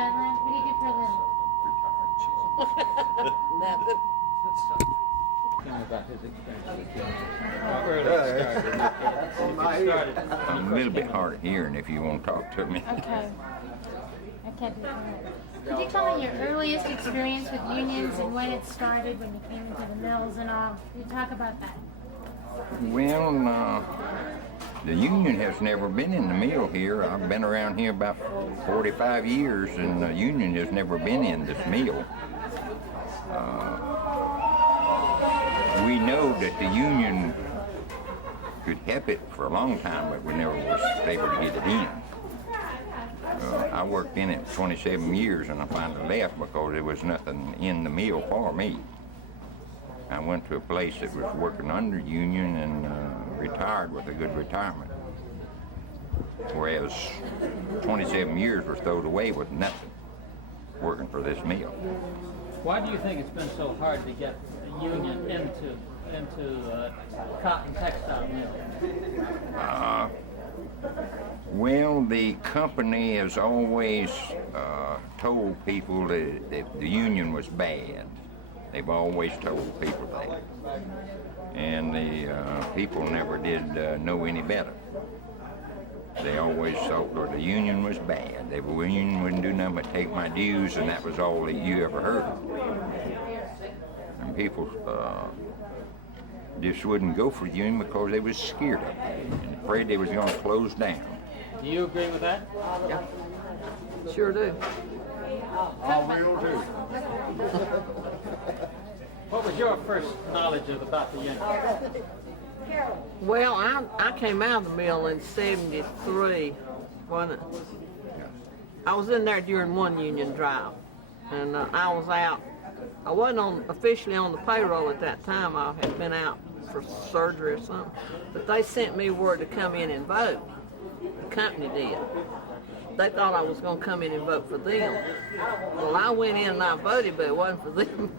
What do you do for a living? Nothing. Tell me about his experience with the kids. I'm a little bit hard of hearing if you want to talk to me. Okay. I can't do that. Could you tell me your earliest experience with unions and when it started, when you came into the mills and all? Can you talk about that? Well, the union has never been in the mill here. I've been around here about 45 years, and the union has never been in this mill. We know that the union could help it for a long time, but we never was able to get it in. I worked in it 27 years, and I finally left because there was nothing in the mill for me. I went to a place that was working under union and retired with a good retirement. Whereas 27 years was thrown away with nothing, working for this mill. Why do you think it's been so hard to get the union into cotton textile mill? Well, the company has always told people that the union was bad. They've always told people that. And the people never did know any better. They always thought that the union was bad. The union wouldn't do nothing but take my dues, and that was all that you ever heard. And people just wouldn't go for the union because they was scared of it and afraid they was going to close down. Do you agree with that? Yeah. Sure do. What was your first knowledge about the union? Well, I came out of the mill in '73. Wasn't it? I was in there during one union drive, and I was out. I wasn't officially on the payroll at that time. I had been out for surgery or something. But they sent me word to come in and vote. The company did. They thought I was going to come in and vote for them. Well, I went in and I voted, but it wasn't for them.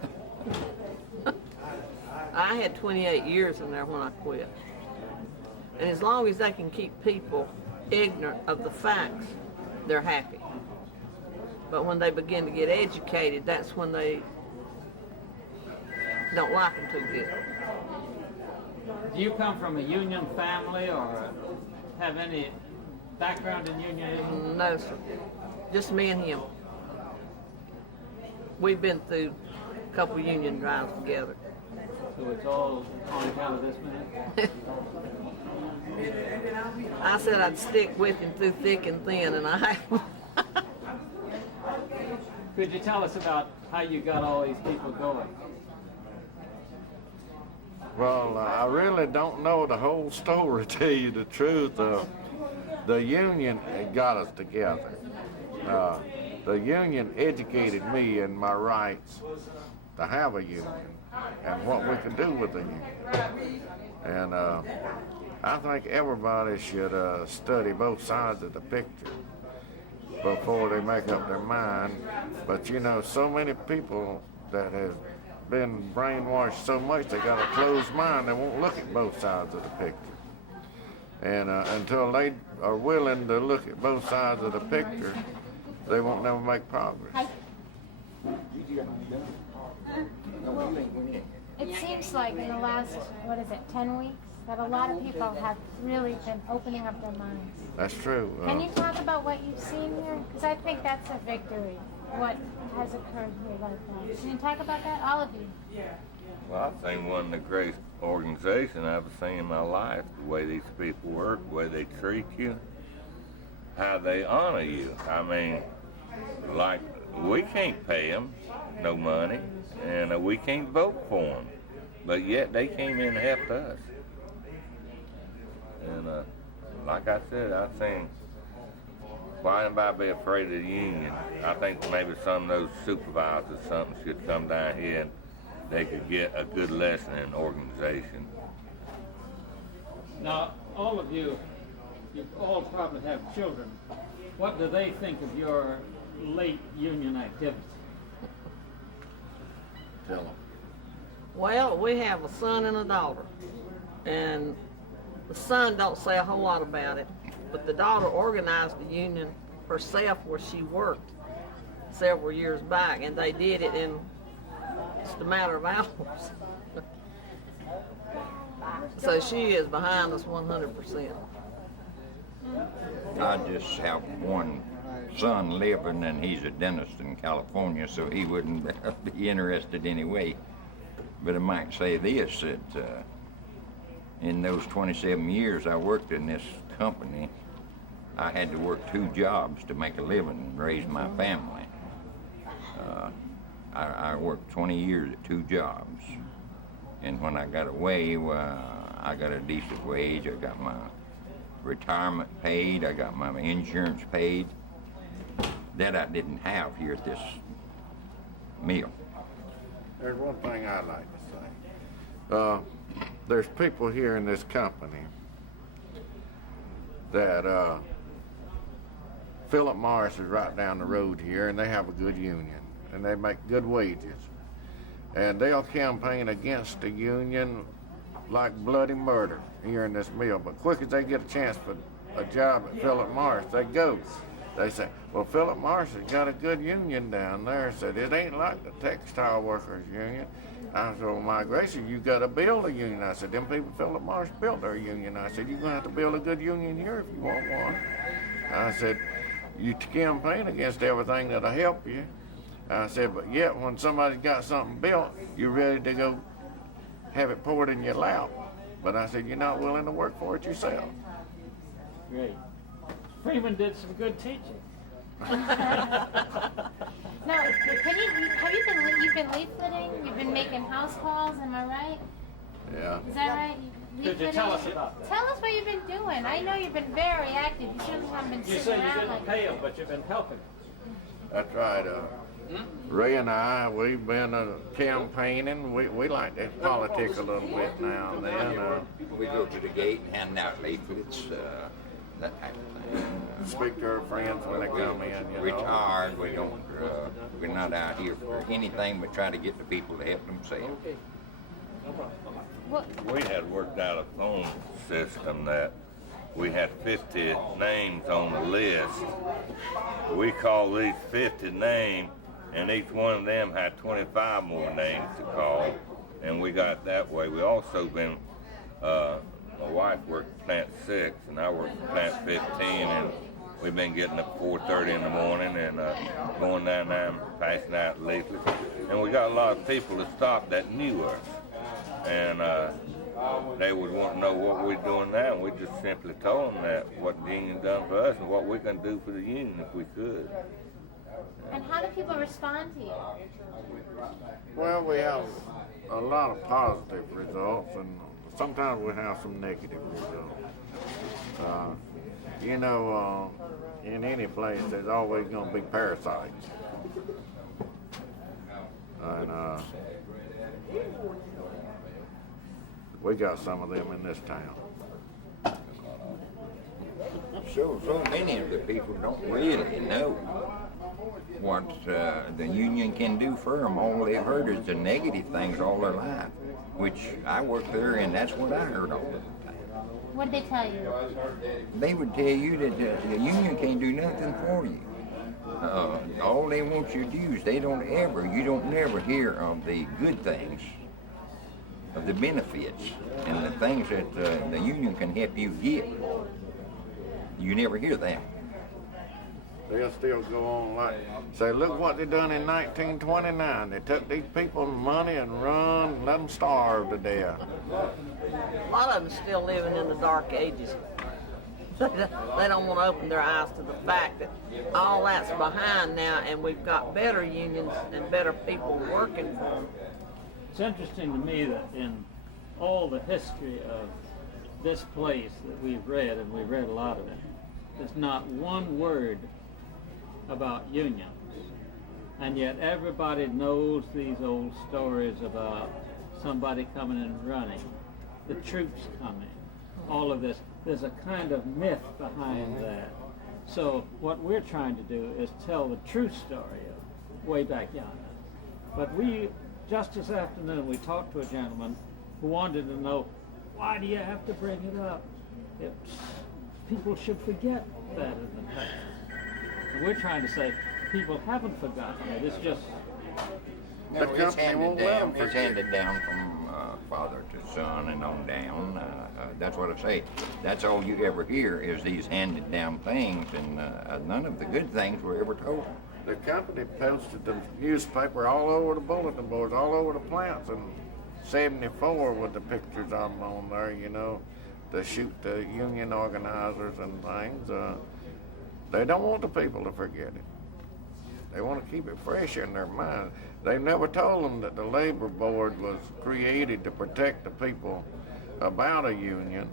I had 28 years in there when I quit. And as long as they can keep people ignorant of the facts, they're happy. But when they begin to get educated, that's when they don't like them too good. Do you come from a union family or have any background in unionism? No, sir. Just me and him. We've been through a couple union drives together. So it's all on account of this man? I said I'd stick with him through thick and thin, and I have. Could you tell us about how you got all these people going? Well, I really don't know the whole story, to tell you the truth. The union got us together. The union educated me in my rights to have a union and what we can do with the union. And I think everybody should study both sides of the picture before they make up their mind. But you know, so many people that have been brainwashed so much, they got a closed mind, they won't look at both sides of the picture. And until they are willing to look at both sides of the picture, they won't never make progress. It seems like in the last, 10 weeks, that a lot of people have really been opening up their minds. That's true. Can you talk about what you've seen here? Because I think that's a victory, what has occurred here like that. Can you talk about that, all of you? Well, I think one of the greatest organizations I've seen in my life, the way these people work, the way they treat you, how they honor you. I mean, like, we can't pay them no money, and we can't vote for them, but yet they came in and helped us. And like I said, I think, why anybody be afraid of the union? I think maybe some of those supervisors or something should come down here and they could get a good lesson in organization. Now, all of you all probably have children. What do they think of your late union activity? Tell them. Well, we have a son and a daughter, and the son don't say a whole lot about it, but the daughter organized the union herself where she worked, several years back, and they did it in just a matter of hours. So she is behind us 100%. I just have one son living, and he's a dentist in California, so he wouldn't be interested anyway. But I might say this, that in those 27 years I worked in this company, I had to work 2 jobs to make a living and raise my family. I worked 20 years at 2 jobs. And when I got away, I got a decent wage. I got my retirement paid. I got my insurance paid. That I didn't have here at this mill. There's one thing I'd like to say. There's people here in this company that Philip Morris is right down the road here, and they have a good union, and they make good wages. And they'll campaign against the union like bloody murder here in this mill. But quick as they get a chance for a job at Philip Morris, they go. They say, well, Philip Morris has got a good union down there. Said, it ain't like the textile workers union. I said, well, my gracious, you got to build a union. I said, them people Philip Morris built their union. I said, you're going to have to build a good union here if you want one. I said, you campaign against everything that'll help you. I said, but yet when somebody's got something built, you're ready to go have it poured in your lap. But I said, you're not willing to work for it yourself. Great. Freeman did some good teaching. Now, you've been leafleting, you've been making house calls, am I right? Yeah. Is that right? Could you tell us about that? Tell us what you've been doing. I know you've been very active. You certainly haven't been You sitting said you around didn't like pay them, but you've been helping. That's right. Ray and I, we've been campaigning. We like to politic a little bit now and then. We go to the gate and hand out leaflets, that type of thing. Speak to our friends when they come in. You know. Retired, we don't, we're not out here for anything but try to get the people to help themselves. What? We had worked out a phone system that we had 50 names on the list. We called these 50 names, and each one of them had 25 more names to call, and we got that way. We also been, my wife worked plant 6, and I worked plant 15, and we've been getting up 4:30 in the morning and going down there and passing out leaflets. And we got a lot of people that stopped that knew us, and they would want to know what we're doing now, and we just simply told them that what the union done for us and what we can do for the union if we could. And how do people respond to you? Well, we have a lot of positive results, and sometimes we have some negative results. You know, in any place, there's always going to be parasites. And we got some of them in this town. So many of the people don't really know what the union can do for them. All they've heard is the negative things all their life, which I worked there, and that's what I heard all the time. What did they tell you? They would tell you that the union can't do nothing for you. All they want you to do is you don't never hear of the good things, of the benefits, and the things that the union can help you get. You never hear that. They'll still go on like, say, look what they done in 1929. They took these people's money and run, let them starve to death. A lot of them still living in the dark ages. They don't want to open their eyes to the fact that all that's behind now, and we've got better unions and better people working for them. It's interesting to me that in all the history of this place that we've read, and we've read a lot of it, there's not one word about unions. And yet everybody knows these old stories about somebody coming and running, the troops coming, all of this. There's a kind of myth behind that. So what we're trying to do is tell the true story of way back yonder. But just this afternoon, we talked to a gentleman who wanted to know, why do you have to bring it up? People should forget that in the past. And we're trying to say, people haven't forgotten it. It's just The No, it's company won't handed let down. 'em It's forget. handed down from father to son and on down. That's what I say. That's all you ever hear is these handed down things, and none of the good things were ever told. The company posted the newspaper all over the bulletin boards, all over the plants, and 74 with the pictures of them on there, you know, to shoot the union organizers and things. They don't want the people to forget it. They want to keep it fresh in their mind. They never told them that the labor board was created to protect the people about a union,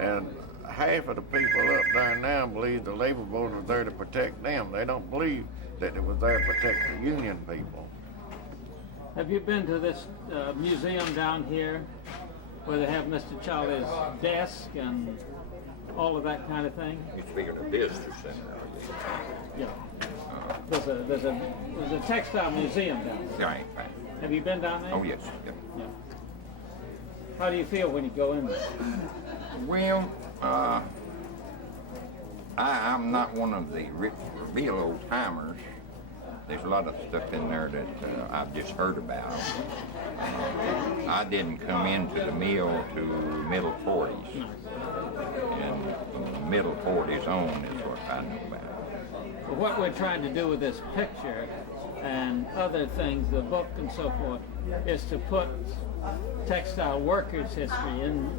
and half of the people up there now believe the labor board was there to protect them. They don't believe that it was there to protect the union people. have you been to this museum down here where they have Mr. Charlie's desk and all of that kind of thing? You're speaking of visitor center. Yeah. There's a textile museum down there. Right, right. Have you been down there? Oh, yes. Yeah. Yeah. How do you feel when you go in there? Well, I'm not one of the real old timers. There's a lot of stuff in there that I've just heard about. I didn't come into the mill to middle 40s, and from the middle 40s on is what I know about. Well, what we're trying to do with this picture and other things, the book and so forth, is to put textile workers' history in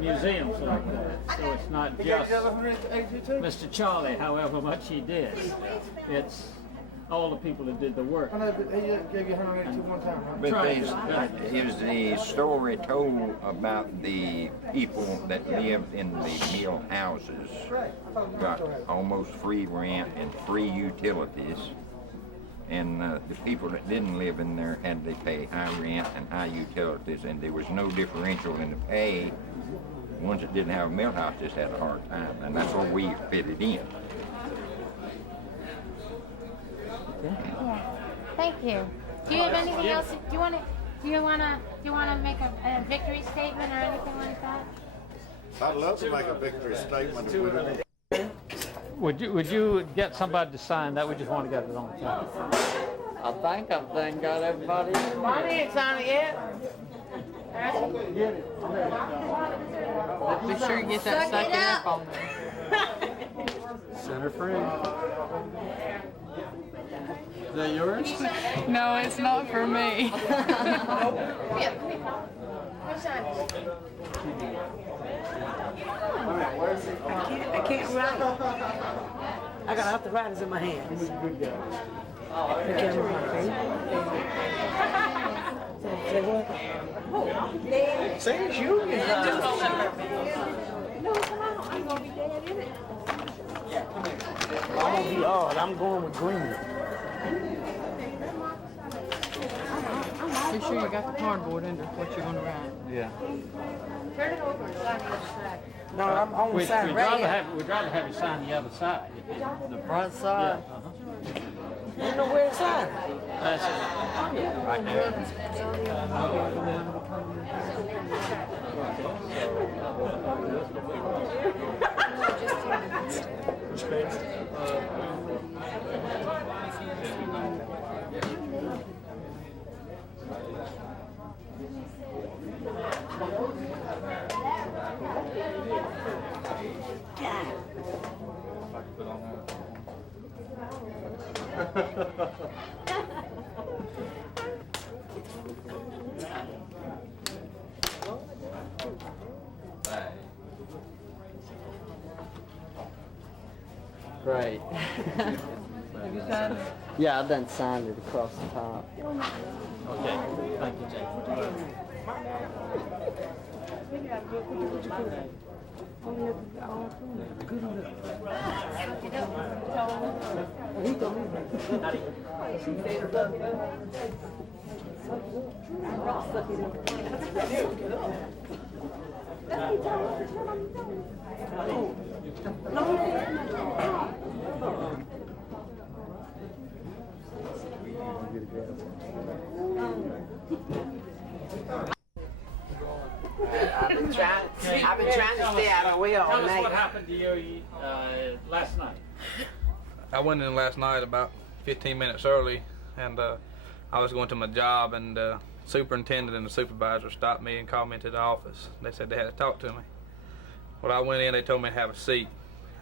museums like that. So it's not just Mr. Charlie, however much he did. It's all the people that did the work. But is the story told about the people that lived in the mill houses, got almost free rent and free utilities, and the people that didn't live in there had to pay high rent and high utilities, and there was no differential in the pay. The ones that didn't have a mill house just had a hard time, and that's where we fitted in. Yeah. Thank you. Do you have anything else? Do you want to make a victory statement or anything like that? I'd love to make a victory statement if we didn't. Would you get somebody to sign that? We just want to get it on the top. I think I've done got everybody. Bonnie ain't signed it yet. Be sure you get that second up on there. Center frame. Is that yours? No, it's not for me. I can't write. I got arthritis in my hands. The camera. Say what? Say it's you. No, come on. I'm gonna be dead in it. I'm gonna be odd. I'm going with green. Be sure you got the cardboard under what you're going to write. Yeah. Turn it over and sign the other side. No, I'm on the side right here. We'd rather have you sign the other side. The front side. I don't know where it's at. That's it. Right there. Great. Have you signed it? Yeah, I done signed it across the top. Okay. Thank you, Jake. I've been trying to stay out of the way all Tell us what night. happened to you last night. I went in last night about 15 minutes early, and I was going to my job, and superintendent and the supervisor stopped me and called me into the office. They said they had to talk to me. When I went in, they told me to have a seat,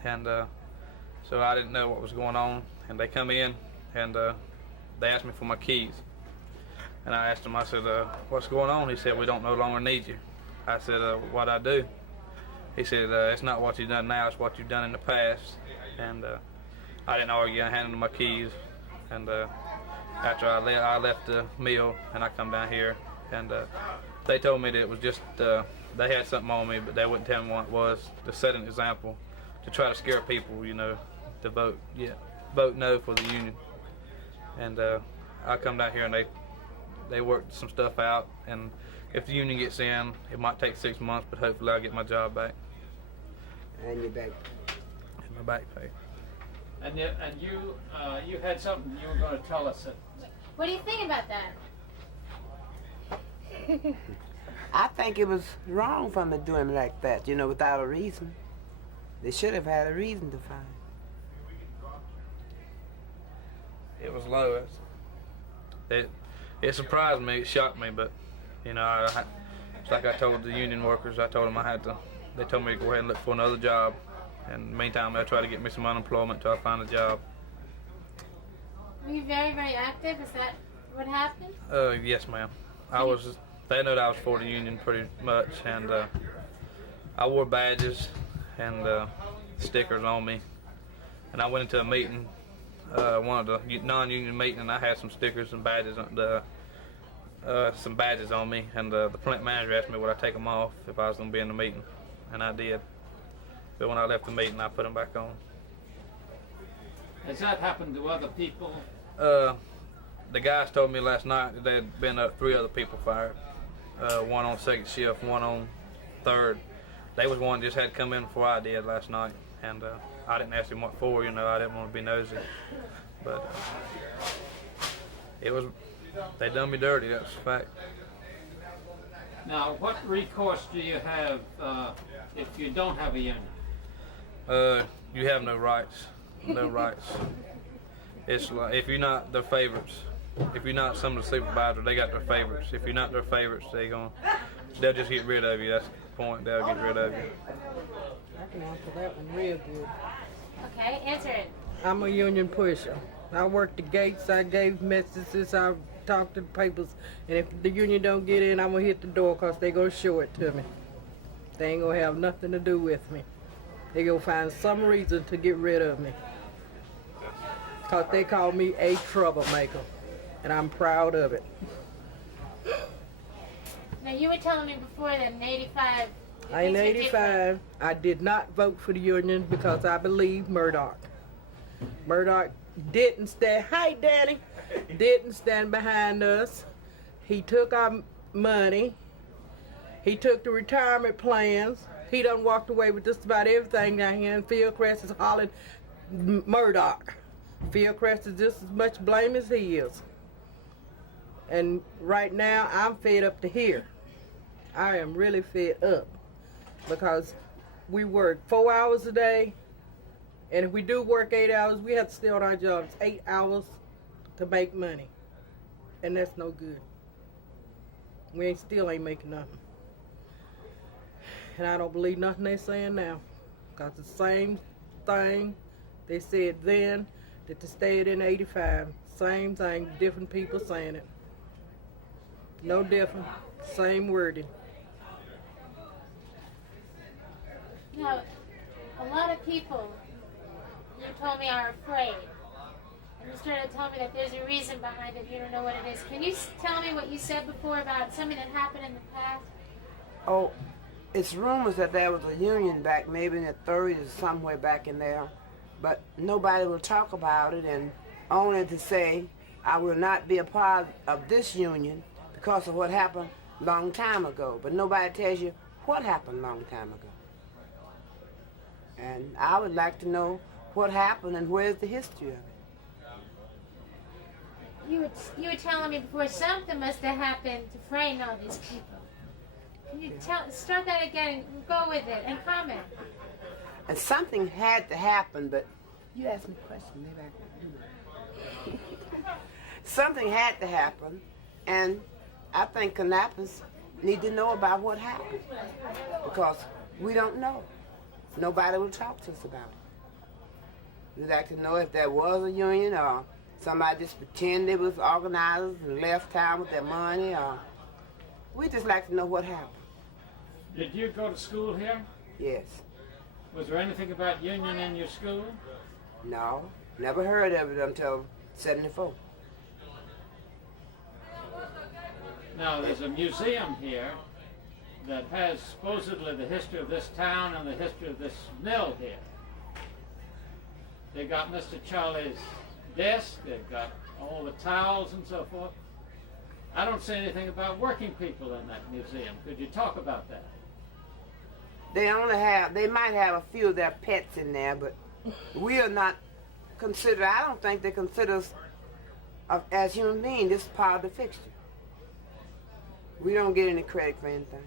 and so I didn't know what was going on. And they come in, and they asked me for my keys. And I asked him, I said, what's going on? He said, we don't no longer need you. I said, what'd I do? He said, it's not what you've done now, it's what you've done in the past. And I didn't argue, I handed him my keys. And after I left the mill and I come down here, and they told me that it was just, they had something on me, but they wouldn't tell me what it was, to set an example, to try to scare people, you know, to vote no for the union. And I come down here and they worked some stuff out, and if the union gets in, it might take 6 months, but hopefully I'll get my job back. And your back. And my back pay. And you had something you were going to tell us. What do you think about that? I think it was wrong for them to do him like that, you know, without a reason. They should have had a reason to find. It was low. It surprised me, it shocked me, but you know, it's like I told the union workers, I told them they told me to go ahead and look for another job, and in the meantime they'll try to get me some unemployment until I find a job. Were you very, very active? Is that what happened? Yes, ma'am. They knew that I was for the union pretty much, and I wore badges and stickers on me, and I went into a meeting, one of the non-union meeting, and I had some stickers and badges, some badges on me, and the plant manager asked me would I take them off if I was going to be in the meeting, and I did. But when I left the meeting, I put them back on. Has that happened to other people? The guys told me last night that there had been 3 other people fired. One on second shift, one on third. They was one just had come in before I did last night, and I didn't ask him what for, you know, I didn't want to be nosy. But they done me dirty, that's a fact. Now, what recourse do you have if you don't have a union? You have no rights. No rights. It's like, if you're not their favorites, if you're not some of the supervisors, they got their favorites. If you're not their favorites, they'll just get rid of you. That's the point. They'll get rid of you. I can answer that one real good. Okay, answer it. I'm a union pusher. I work the gates, I gave messages, I talked to the papers, and if the union don't get in, I'm going to hit the door because they going to show it to me. They ain't going to have nothing to do with me. They going to find some reason to get rid of me. Because they call me a troublemaker, and I'm proud of it. Now, you were telling me before that in 85... In 85, I did not vote for the union because I believe Murdoch. Murdoch didn't stand, hi Danny, didn't stand behind us. He took our money. He took the retirement plans. He done walked away with just about everything down here, and Fieldcrest is hollering Murdoch. Fieldcrest is just as much blame as he is. And right now, I'm fed up to here. I am really fed up because we work 4 hours a day, and if we do work 8 hours, we have to stay on our jobs 8 hours to make money, and that's no good. We still ain't making nothing. And I don't believe nothing they saying now, because the same thing they said then that they stayed in 85. Same thing, different people saying it. No different, same wording. Now, a lot of people, you told me, are afraid. And you started telling me that there's a reason behind it. You don't know what it is. Can you tell me what you said before about something that happened in the past? Oh, it's rumors that there was a union back maybe in the 30s or somewhere back in there, but nobody will talk about it, and only to say I will not be a part of this union because of what happened a long time ago. But nobody tells you what happened a long time ago. And I would like to know what happened and where's the history of it. You were telling me before something must have happened to frame all these people. Can you start that again and go with it and comment? And something had to happen, but you asked me a question, maybe I can do that. something had to happen, and I think Kannapolis need to know about what happened because we don't know. Nobody will talk to us about it. We'd like to know if there was a union or somebody just pretended they was organizers and left town with their money, or we just like to know what happened. Did you go to school here? Yes. Was there anything about union in your school? No. Never heard of it until 74. Now, there's a museum here that has supposedly the history of this town and the history of this mill here. They got Mr. Charlie's desk, they've got all the towels and so forth. I don't see anything about working people in that museum. Could you talk about that? They might have a few of their pets in there, but we are not considered, I don't think they consider us as human beings. This is part of the fixture. We don't get any credit for anything.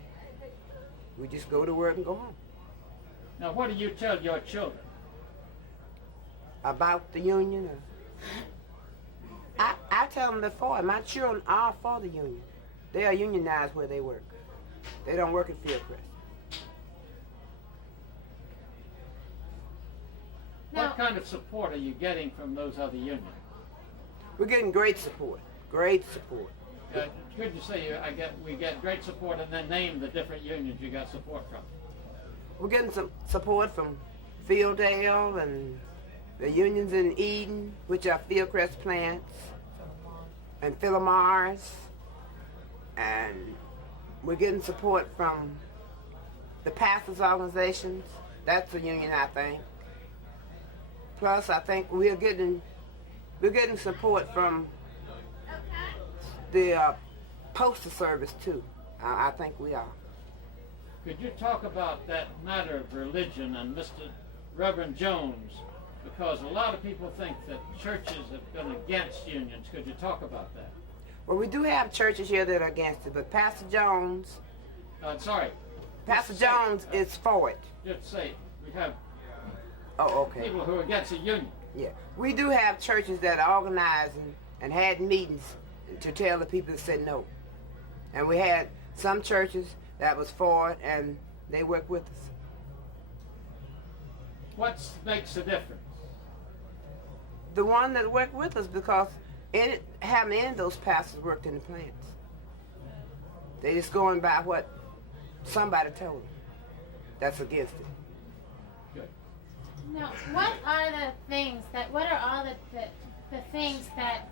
We just go to work and go home. Now, what do you tell your children? About the union? I tell them they're for it. My children are for the union. They are unionized where they work. They don't work at Fieldcrest. What kind of support are you getting from those other unions? We're getting great support. Great support. Could you say we get great support and then name the different unions you got support from? We're getting some support from Fieldale and the unions in Eden, which are Fieldcrest plants, and Philomars, and we're getting support from the pastors' organizations. That's a union, I think. Plus, I think we're getting support from the postal service too. I think we are. Could you talk about that matter of religion and Mr. Reverend Jones? Because a lot of people think that churches have been against unions. Could you talk about that? Well, we do have churches here that are against it, but Pastor Jones... Pastor Jones is for it. Just say, we have okay. people who are against a union. Yeah. We do have churches that are organizing and had meetings to tell the people to say no. And we had some churches that was for it, and they work with us. What makes the difference? The one that worked with us, because haven't any of those pastors worked in the plants. They just going by what somebody told them. That's against it. Good. Now, what are the things what are all the things that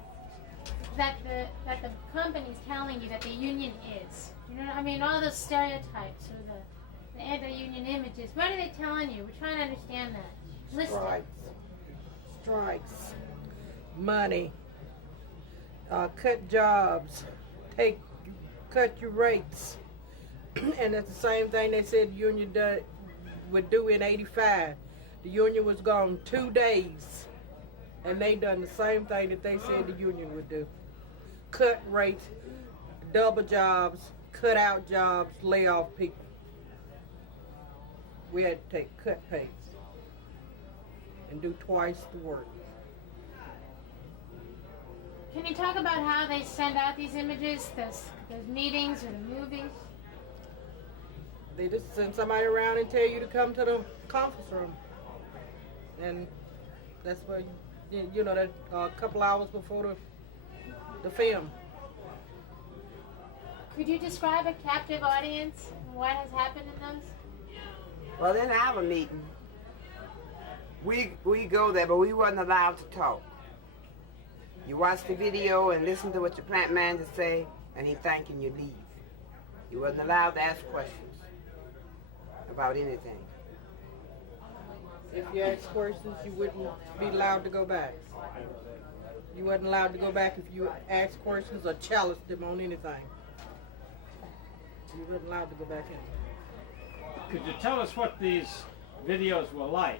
the company's telling you that the union is? You know, I mean, all those stereotypes or the anti-union images. What are they telling you? We're trying to understand that. List it. Strikes, money, cut jobs, cut your rates. And that's the same thing they said the union would do in '85. The union was gone 2 days, and they done the same thing that they said the union would do. Cut rates, double jobs, cut out jobs, lay off people. We had to take cut pays and do twice the work. Can you talk about how they send out these images, those meetings or the movies? They just send somebody around and tell you to come to the conference room. And that's where, you know, that a couple hours before the film. Could you describe a captive audience and what has happened in those? Well, in our meeting, we go there, but we wasn't allowed to talk. You watch the video and listen to what your plant manager say, and he thank you and you leave. You wasn't allowed to ask questions about anything. If you ask questions, you wouldn't be allowed to go back. You wasn't allowed to go back if you asked questions or challenged them on anything. You wasn't allowed to go back in. Could you tell us what these videos were like?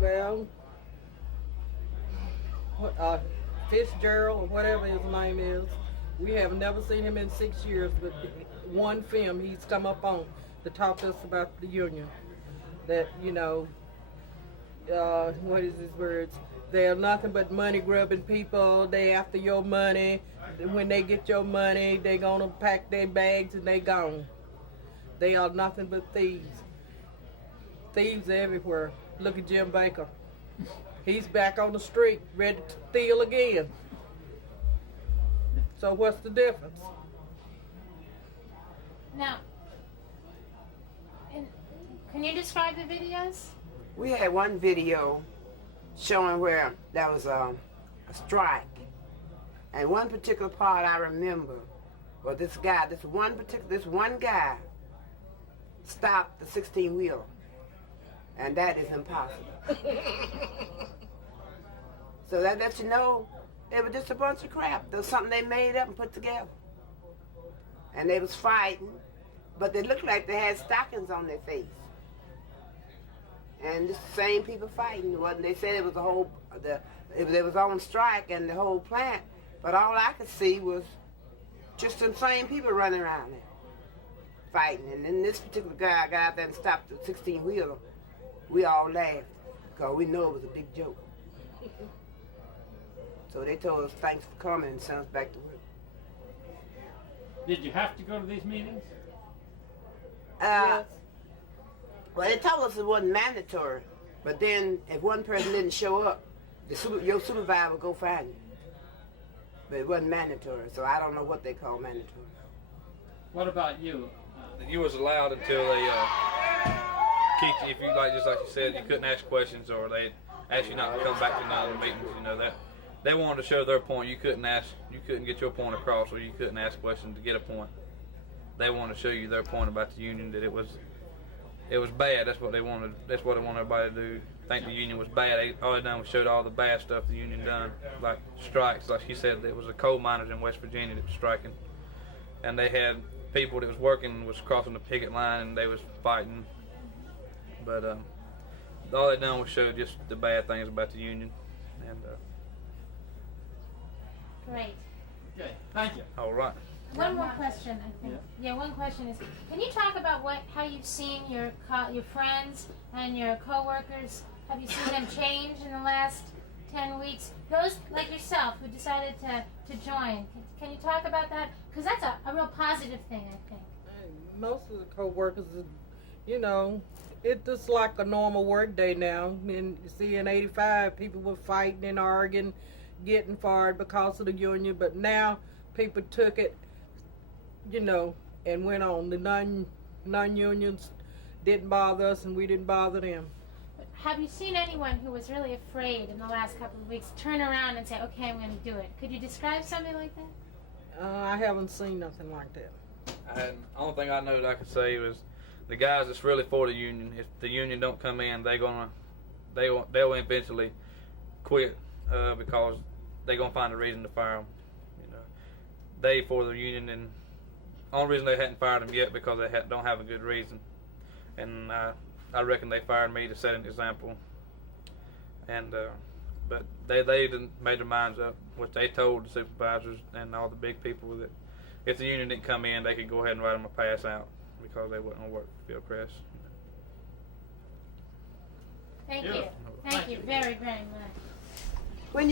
Well, Fitzgerald, or whatever his name is, we have never seen him in 6 years, but one film he's come up on to talk to us about the union. That, you know, what is his words? They are nothing but money grubbing people. They after your money. When they get your money, they gonna pack their bags and they gone. They are nothing but thieves. Thieves everywhere. Look at Jim Baker. He's back on the street, ready to steal again. So what's the difference? Now, can you describe the videos? We had one video showing where there was a strike. And one particular part I remember was this one guy stopped the 16-wheeler. And that is impossible. So that lets you know it was just a bunch of crap. There was something they made up and put together. And they was fighting, but they looked like they had stockings on their face. And just the same people fighting. They said it was it was on strike and the whole plant, but all I could see was just the same people running around there fighting. And then this particular guy got out there and stopped the 16-wheeler. We all laughed because we know it was a big joke. So they told us thanks for coming and sent us back to work. Did you have to go to these meetings? Yes. Well, they told us it wasn't mandatory, but then if one person didn't show up, your supervisor would go find you. But it wasn't mandatory, so I don't know what they call mandatory. What about you? You was allowed until they keep you, if you just like you said, you couldn't ask questions, or they asked you not to come back to none of the meetings. You know that they wanted to show their point. You couldn't get your point across, or you couldn't ask questions to get a point. They wanted to show you their point about the union, that it was bad. That's what they wanted. That's what they wanted everybody to do. Think the union was bad. All they done was showed all the bad stuff the union done, like strikes. Like she said, it was the coal miners in West Virginia that was striking, and they had people that was working was crossing the picket line and they was fighting. But all they done was show just the bad things about the union. And Great. Okay, thank you. all right. One more question, I think. Yeah, one question is, can you talk about how you've seen your friends and your coworkers? Have you seen them change in the last 10 weeks? Those like yourself who decided to join. Can you talk about that? Because that's a real positive thing, I think. Most of the co-workers, it's just like a normal work day now. And you see, in '85, people were fighting and arguing, getting fired because of the union. But now people took it, and went on. The non-unions didn't bother us, and we didn't bother them. Have you seen anyone who was really afraid in the last couple of weeks turn around and say, okay, I'm going to do it? Could you describe something like that? I haven't seen nothing like that. The only thing I know that I could say was the guys that's really for the union. If the union don't come in, they'll eventually quit because they're gonna find a reason to fire them. They for the union, and the only reason they hadn't fired them yet because they don't have a good reason. And I reckon they fired me to set an example. And but they didn't made their minds up, which they told the supervisors and all the big people that if the union didn't come in, they could go ahead and write them a pass out because they wouldn't work for Fieldcrest. Thank you. Thank you very, very much.